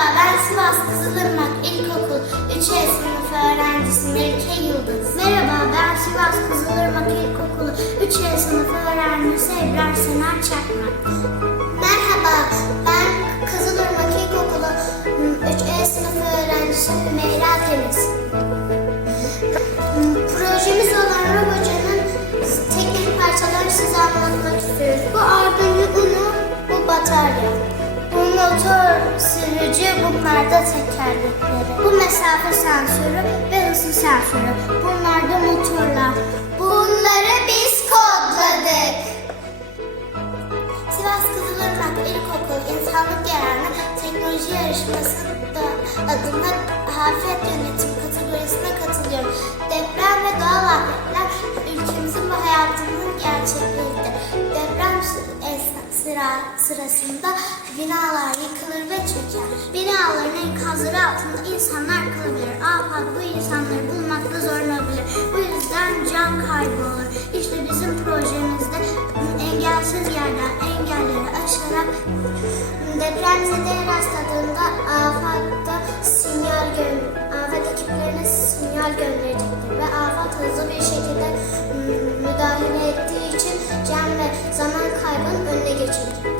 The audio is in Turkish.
Sivas Kızılırmak İlkokul 3 sınıfı öğrencisi Melike Yıldız. Merhaba, ben Sivas Kızılırmak İlkokulu 3 sınıfı öğrencisi Ebrar Sener Çakmak. Merhaba, ben Kızılırmak İlkokulu 3 sınıfı öğrencisi Hümeyra Temiz. Projemiz olan motor sürücü, bunlar da tekerlekleri. Bu mesafe sensörü ve ısı sensörü. Bunlar da motorlar. Bunları biz kodladık. Sivas Kızılırmak İlkokul İnsanlık Yararına Teknoloji Yarışması'nda adına afet yönetim sıra, sırasında binalar yıkılır ve çöker. Binaların enkazları altında insanlar kalabilir. Afet bu insanları bulmakta zorlanabilir. Bu yüzden can kaybı olur. İşte bizim projemizde engelsiz yerden engelleri aşarak depremzedeye rastladığında AFAD'da sinyal gö AFAD ekiplerine sinyal gönderecektir ve AFAD hızlı bir şekilde YouTube.